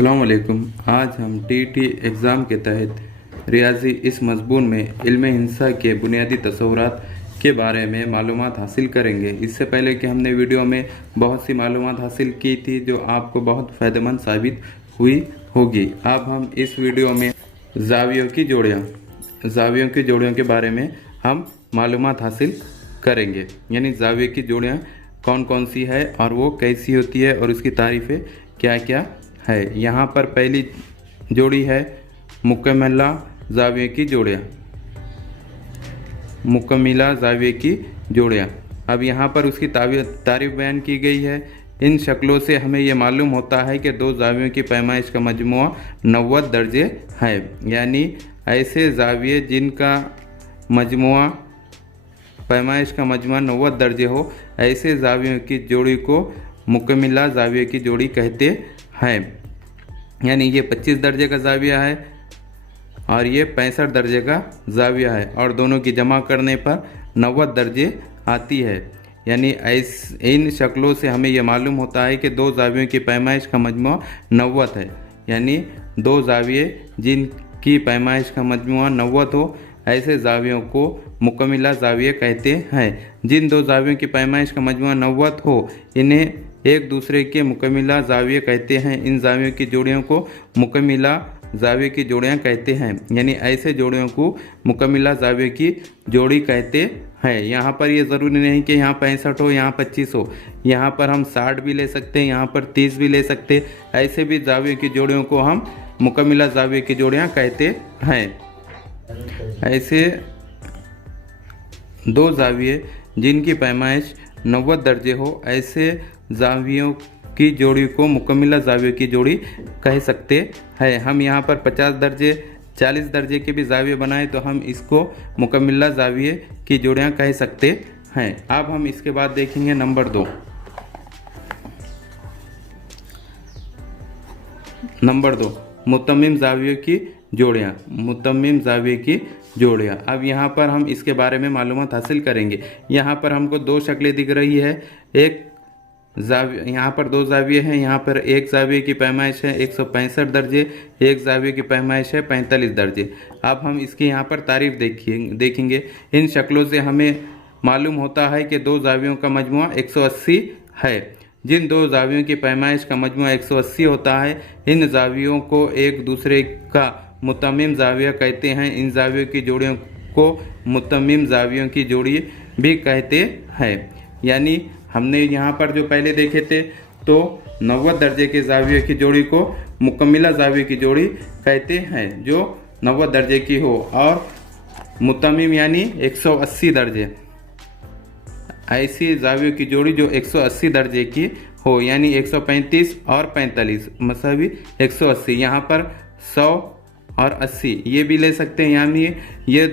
अस्सलाम वालेकुम। आज हम टीटी एग्ज़ाम के तहत रियाजी इस मज़मून में इल्म हिंसा के बुनियादी तसव्वुरात के बारे में मालूमात हासिल करेंगे। इससे पहले कि हमने वीडियो में बहुत सी मालूमात हासिल की थी जो आपको बहुत फ़ायदेमंद साबित हुई होगी। अब हम इस वीडियो में ज़ावियों की जोड़ियों के बारे में हम मालूमात हासिल करेंगे, यानी ज़ाविये की जोड़ियाँ कौन कौन सी है और वो कैसी होती है और उसकी तारीफ़ें क्या क्या है। यहाँ पर पहली जोड़ी है मुकम्मिला ज़ाविये की जोड़ियाँ। मुकम्मिला ज़ाविये की जोड़ियाँ। अब यहाँ पर उसकी तारीफ़ बयान की गई है। इन शक्लों से हमें यह मालूम होता है कि दो ज़ावियों की पैमाइश का मजमुआ 90 दर्जे है, यानी ऐसे ज़ाविये जिनका मजमुआ पैमाइश का मजमुआ 90 दर्जे हो, ऐसे ज़ावियों की जोड़ी को मुकम्मिला ज़ाविये की जोड़ी कहते हैं। यानी ये 25 दर्जे का ज़ाविया है और ये 65 दर्जे का ज़ाविया है और दोनों की जमा करने पर 90 दर्जे आती है। यानी इन शक्लों से हमें यह मालूम होता है कि दो ज़ावियों की पैमाइश का मजमुआ 90 है, यानी दो ज़ाविये जिनकी पैमाइश का मजमुआ 90 हो, ऐसे ज़ावियों को मुकम्मिला ज़ाविये कहते हैं। जिन दो ज़ावियों की पैमाइश का मजमुआ 90 हो, इन्हें एक दूसरे के मुकम्मिला ज़ाविये कहते हैं। इन ज़ावियों की जोड़ियों को मुकम्मिला ज़ाविये की जोड़ियाँ कहते हैं, यानी ऐसे जोड़ियों को मुकम्मिला ज़ाविये की जोड़ी कहते हैं। यहाँ पर ये ज़रूरी नहीं कि यहाँ 65 हो, यहाँ 25 हो, यहाँ पर हम 60 भी ले सकते हैं, यहाँ पर 30 भी ले सकते हैं। ऐसे भी ज़ावियों की जोड़ियों को हम मुकम्मिला ज़ाविये की जोड़ियाँ कहते हैं। ऐसे दो ज़ाविये जिनकी पैमाइश 90 दर्जे हो, ऐसे ज़ावियों की जोड़ी को मुकम्मिला ज़ावियों की जोड़ी कह सकते हैं। हम यहाँ पर 50 दर्जे 40 दर्जे के भी ज़ाविये बनाए तो हम इसको मुकम्मिला ज़ाविये की जोड़ियाँ कह सकते हैं। अब हम इसके बाद देखेंगे नंबर 2। मुतम्मिम ज़ावियों की जोड़ियाँ। मुतम्मिम ज़ाविये की जोड़ियाँ। अब यहाँ पर हम इसके बारे में मालूमात हासिल करेंगे। यहाँ पर हमको दो शक्लें दिख रही है। एक ज़ाविया, यहाँ पर दो ज़ाविये हैं। यहाँ पर एक ज़ाविये की पैमाइश है 165 दर्जे, एक ज़ाविये की पैमाइश है 45 दर्जे। अब हम इसकी यहाँ पर तारीफ़ देखेंगे। इन शक्लों से हमें मालूम होता है कि दो ज़ावियों का मजमुआ 180 है। जिन दो ज़ावियों की पैमाइश का मजमुआ 180 होता है, इन ज़ावियों को एक दूसरे का मुतम्मिम ज़ाविया कहते हैं। इन ज़ावियों की जोड़ियों को मुतम्मिम ज़ावियों की जोड़ी भी कहते हैं। यानी हमने यहाँ पर जो पहले देखे थे तो 90 दर्जे के ज़ाविये की जोड़ी को मुकम्मिला ज़ाविये की जोड़ी कहते हैं, जो 90 दर्जे की हो, और मुतम्मिम यानी 180 दर्जे। ऐसी ज़ावियों की जोड़ी जो 180 दर्जे की हो, यानी 135 और 45 मसावी 180। यहाँ पर 100 और 80 ये भी ले सकते हैं, यानी ये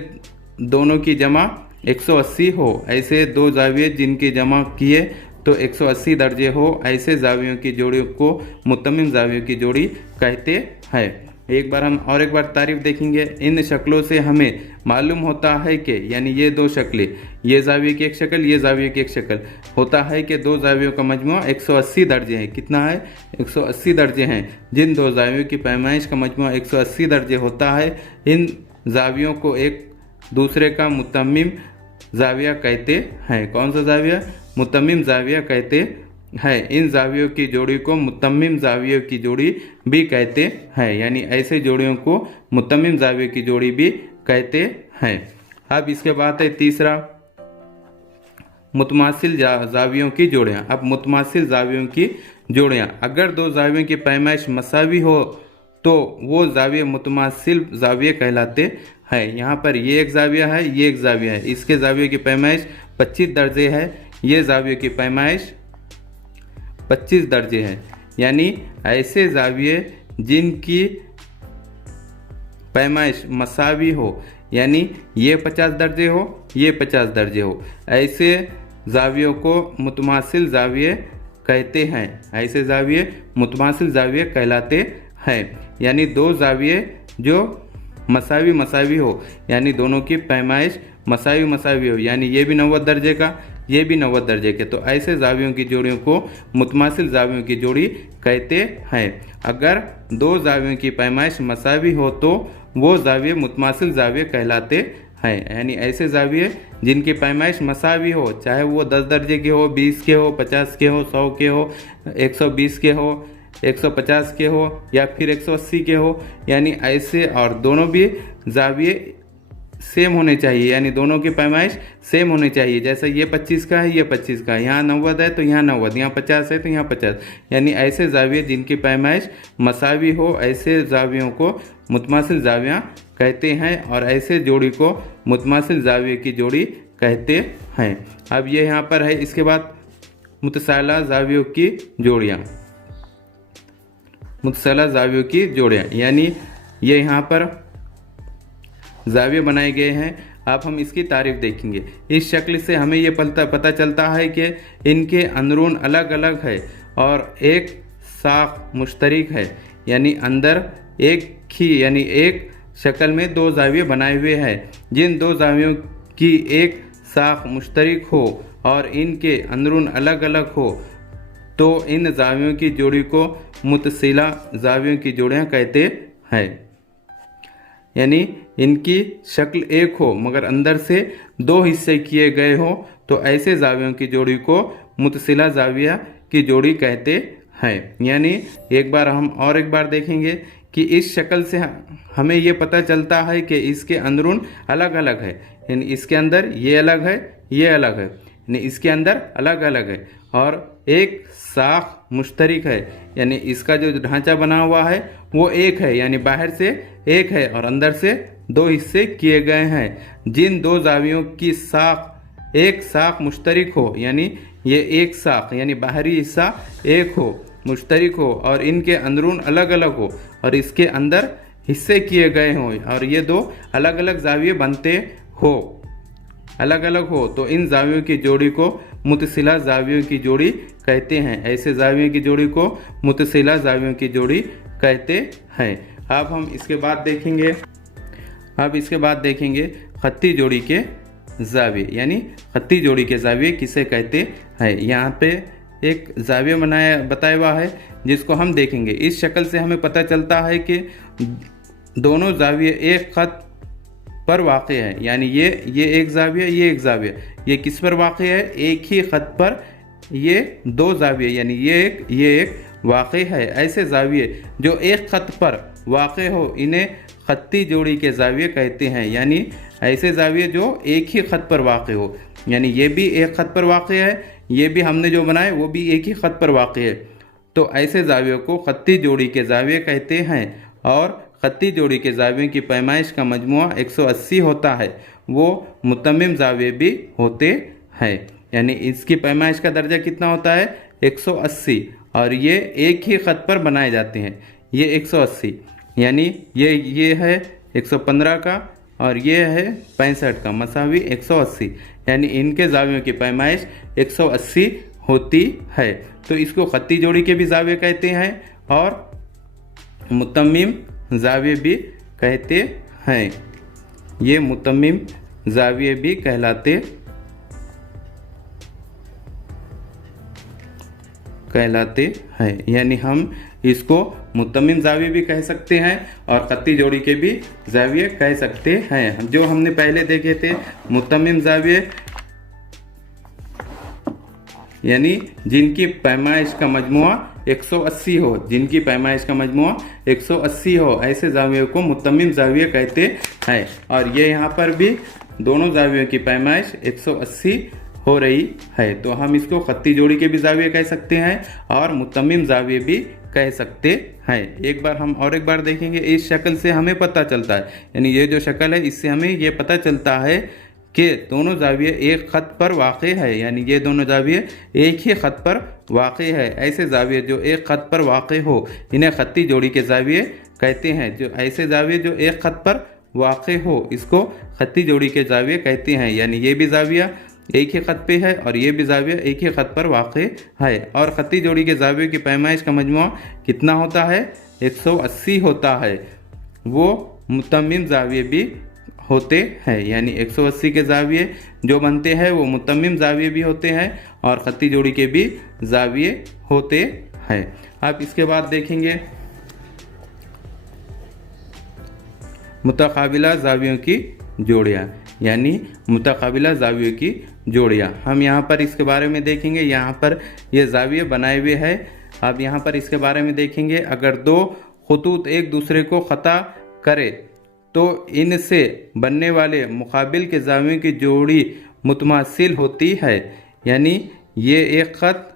दोनों की जमा 180 हो। ऐसे दो ज़ाविये जिनकी जमा किए तो 180 दर्जे हो, ऐसे ज़ावियों की जोड़ी को मुतम्मिम ज़ावियों की जोड़ी कहते हैं। एक बार तारीफ़ देखेंगे। इन शक्लों से हमें मालूम होता है कि, यानी ये दो शक्लें, ये ज़ाविये की एक शक्ल, ये ज़ाविये की एक शक्ल, होता है कि दो ज़ावियों का मजमुआ 180 दर्जे है। कितना है? 180 दर्जे हैं। जिन दो ज़ावियों की पैमाइश का मजमुआ 180 दर्जे होता है, इन ज़ावियों को एक दूसरे का मुतम्मिम ज़ाविया कहते हैं। कौन सा ज़ाविया? मुतम्मिम ज़ाविया कहते हैं। इन ज़ावियों की जोड़ी को मुतम्मिम ज़ावियों की जोड़ी भी कहते हैं, यानी ऐसे जोड़ियों को मुतम्मिम ज़ावियों की जोड़ी भी कहते हैं। अब इसके बाद है तीसरा, मुतमासिल ज़ावियों की जोड़ियाँ। अब मुतमासिल ज़ावियों की जोड़ियाँ, अगर दो ज़ावियों की पैमाइश मसावी हो तो वो ज़ाविये मुतमासिल ज़ाविये कहलाते हैं। यहाँ पर ये एक ज़ाविया है, ये एक ज़ाविया है। इसके ज़ाविये की पैमाइश 25 दर्जे है, ये ज़ाविये की पैमाइश 25 दर्जे है। यानी ऐसे ज़ाविये जिनकी पैमाइश मसावी हो, यानी ये 50 दर्जे हो, ये 50 दर्जे हो, ऐसे ज़ावियों को मुतमासिल ज़ाविये कहते हैं। ऐसे ज़ाविये मुतमासिल ज़ाविये कहलाते हैं। यानी दो ज़ाविये जो मसावी हो, यानी दोनों की पैमाइश मसावी हो, यानी ये भी 90 दर्जे का, ये भी 90 दर्जे के। तो ऐसे जावियों की जोड़ियों को मुतमासिल जावियों की जोड़ी कहते हैं। अगर दो जावियों की पैमाइश मसावी हो तो वो जाविये मुतमासिल जाविये कहलाते हैं। यानी ऐसे जाविये जिनकी पैमाइश मसावी हो, चाहे वो 10 दर्जे के हो, 20 के हो, 50 के हो, 100 के हो, 120 के हो, 150 के हो या फिर 180 के हो, यानी ऐसे, और दोनों भी जाविये सेम होने चाहिए, यानी दोनों की पैमाइश सेम होनी चाहिए। जैसे ये 25 का है, ये 25 का है, यहाँ 90 है तो यहाँ 90, यहाँ 50 है तो यहाँ 50, यानी ऐसे जाविये जिनकी पैमाइश मसावी हो, ऐसे जावियों को मुतमासिल जावियाँ कहते हैं और ऐसे जोड़ी को मुतमासिल जाविये की जोड़ी कहते हैं। अब ये यहाँ पर है, इसके बाद मुतसाला जावियों की जोड़ियाँ। मुतसाला जावियों की जोड़ियाँ यानी ये यहाँ पर जाविये बनाए गए हैं। अब हम इसकी तारीफ देखेंगे। इस शक्ल से हमें ये पता चलता है कि इनके अंदरून अलग अलग है और एक साख मुश्तरिक है, यानी अंदर एक ही, यानी एक शक्ल में दो जाविये बनाए हुए हैं। जिन दो जावियों की एक साख मुश्तरिक हो और इनके अंदरून अलग अलग हो तो इन जावियों की जोड़ी को मुतसिला जावियों की जोड़ियाँ कहते हैं। यानी इनकी शक्ल एक हो मगर अंदर से दो हिस्से किए गए हो तो ऐसे जावियों की जोड़ी को मुतसिला जाविया की जोड़ी कहते हैं। यानी एक बार देखेंगे कि इस शक्ल से हमें ये पता चलता है कि इसके अंदरून अलग अलग है, यानी इसके अंदर ये अलग है, ये अलग है, यानी इसके अंदर अलग अलग है और एक साख मुश्तरिक है, यानी इसका जो ढांचा बना हुआ है वो एक है, यानी बाहर से एक है और अंदर से दो हिस्से किए गए हैं। जिन दो जावियों की साख एक साख मुश्तरिक हो, यानी ये एक साख यानी बाहरी हिस्सा एक हो, मुश्तरिक हो और इनके अंदरून अलग अलग हो और इसके अंदर हिस्से किए गए हों और ये दो अलग अलग जाविये बनते हो, अलग अलग हो तो इन जावियों की जोड़ी को मुतसिला जावियों की जोड़ी कहते हैं। ऐसे जावियों की जोड़ी को मुतसिला जावियों की जोड़ी कहते हैं। अब हम इसके बाद देखेंगे खत्ती जोड़ी के जाविये, यानी खत्ती जोड़ी के जाविये किसे कहते हैं। यहाँ पे एक जाविया बताया हुआ है जिसको हम देखेंगे। इस शक्ल से हमें पता चलता है कि दोनों जाविये एक खत पर वाक़ है, यानी ये एक जाविया, ये एक जाविया, ये किस पर वाक़ है, एक ही खत पर ये दो जाविये, यानी ये एक वाक़ है। ऐसे जाविये जो एक खत पर वाक़ हो इन्हें खत्ती जोड़ी के जाविये कहते हैं। यानी ऐसे जाविये जो एक ही खत पर वाक़ हो, यानी ये भी एक खत पर वाक़ है, ये भी हमने जो बनाए वो भी एक ही खत पर वाक़ है, तो ऐसे जावियों को खत्ती जोड़ी के जाविये कहते हैं। और खत्ती जोड़ी के जावियों की पैमाइश का मजमुआ 180 होता है, वो मुतम्मिम जाविये भी होते हैं। यानी इसकी पैमाइश का दर्जा कितना होता है, 180, और ये एक ही खत पर बनाए जाते हैं। ये 180 यानी ये है 115 का और ये है 65 का, मसावी 180, यानी इनके जावियों की पैमाइश 180 होती है। तो इसको खत्ती जोड़ी के भी जाविये कहते हैं और मुतम्मिम जाविये भी कहते हैं। ये मुतम्मिम जाविये भी कहलाते हैं, यानी हम इसको मुतम्मिम जाविये भी कह सकते हैं और खत्ती जोड़ी के भी जाविये कह सकते हैं। जो हमने पहले देखे थे मुतम्मिम जाविये यानी जिनकी पैमाइश का मजमुआ 180 हो, जिनकी पैमाइश का मजमुआ 180 हो, ऐसे जावियों को मुतम्मिम जाविये कहते हैं। और ये यहाँ पर भी दोनों जावियों की पैमाइश 180 हो रही है, तो हम इसको खत्ती जोड़ी के भी जाविये कह सकते हैं और मुतम्मिम जाविये भी कह सकते हैं। एक बार देखेंगे। इस शक्ल से हमें पता चलता है, यानी ये जो शक्ल है इससे हमें ये पता चलता है कि दोनों जाविये एक खत पर वाक़ है, यानी ये दोनों जाविये एक ही खत पर वाक़ है। ऐसे जाविये जो एक खत पर वाक़ हो इन्हें खत्ती जोड़ी के जाविये कहते हैं। जो ऐसे जाविये जो एक खत पर वाक़ हो इसको खत्ती जोड़ी के जाविये कहते हैं, यानी ये भी जाविया एक ही खत पे है और ये भी जाविया एक ही खत पर वाक़ है। और खत्ती जोड़ी के जाविये की पैमाइश का मजमुआ कितना होता है, 180 होता है। वो मुतम्मिम जाविये भी होते हैं, यानी 180 के जाविये जो बनते हैं वो मुतम्मिम जाविये भी होते हैं और खत्ती जोड़ी के भी जाविये होते हैं। आप इसके बाद देखेंगे मुतकाबिला जावियों की जोड़ियाँ, यानी मुतकाबिला जावियों की जोड़ियाँ। हम यहाँ पर इसके बारे में देखेंगे। यहाँ पर ये जाविये बनाए हुए हैं। अब यहाँ पर इसके बारे में देखेंगे, अगर दो खुतूत एक दूसरे को ख़ता करे तो इनसे बनने वाले मुकाबिल के जावियों की जोड़ी मुतमासिल होती है, यानी ये एक ख़त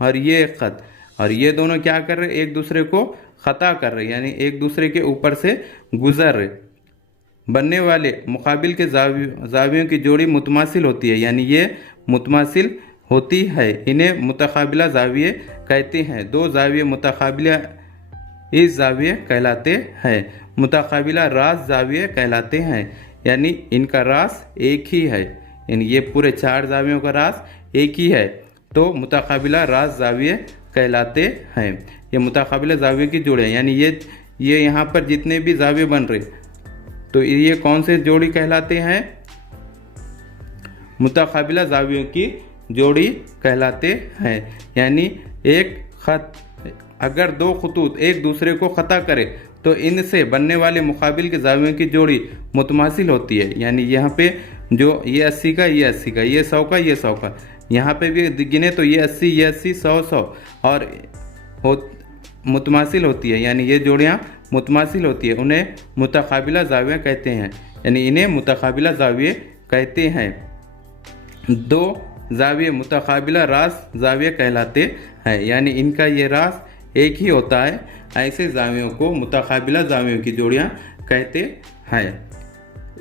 और ये एक ख़त, और ये दोनों क्या कर रहे, एक दूसरे को ख़ता कर रहे, यानी एक दूसरे के ऊपर से गुजर रहे। बनने वाले मुकाबिल के जावियों की जोड़ी मुतमासिल होती है, यानी ये मुतमासिल होती है, इन्हें मुतकाबिला जाविये कहते हैं। दो जाविये मुतकाबिला इस जाविये कहलाते हैं। मुतकाबिला रास जाविये कहलाते हैं, यानी इनका रास एक ही है, यानी ये पूरे 4 जावियों का रास एक ही है, तो मुतकाबिला रास जाविये कहलाते हैं। ये मुतकाबिला जाविये की जोड़े, यानी ये यहाँ पर जितने भी जाविये बन रहे तो ये कौन से जोड़ी कहलाते हैं, मुतकाबिला जावियों की जोड़ी कहलाते हैं। यानी एक ख़त, अगर दो खतूत एक दूसरे को ख़ता करे तो इनसे बनने वाले मुकाबिल के जावियों की जोड़ी मुतमासिल होती है, यानी यहाँ पे जो ये 80 का, ये 80 का, ये 100 का, ये 100 का, यहाँ पे भी गिने तो ये 80, ये 80, 100 और मुतमासिल होती है, यानी ये जोड़ियाँ मुतमासिल होती है। उन्हें मुतकाबिला जाविया कहते हैं, यानी इन्हें मुतकाबिला जाविये कहते हैं। दो जाविये मुतकाबिला रास जाविया कहलाते हैं, यानी इनका ये रास एक ही होता है। ऐसे जावियों को मुतकाबिला जावियों की जोड़ियाँ कहते हैं।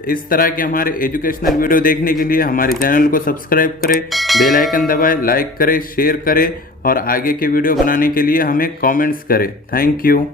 इस तरह के हमारे एजुकेशनल वीडियो देखने के लिए हमारे चैनल को सब्सक्राइब करें, बेल आइकन दबाएं, लाइक करें, शेयर करें और आगे के वीडियो बनाने के लिए हमें कमेंट्स करें। Thank you.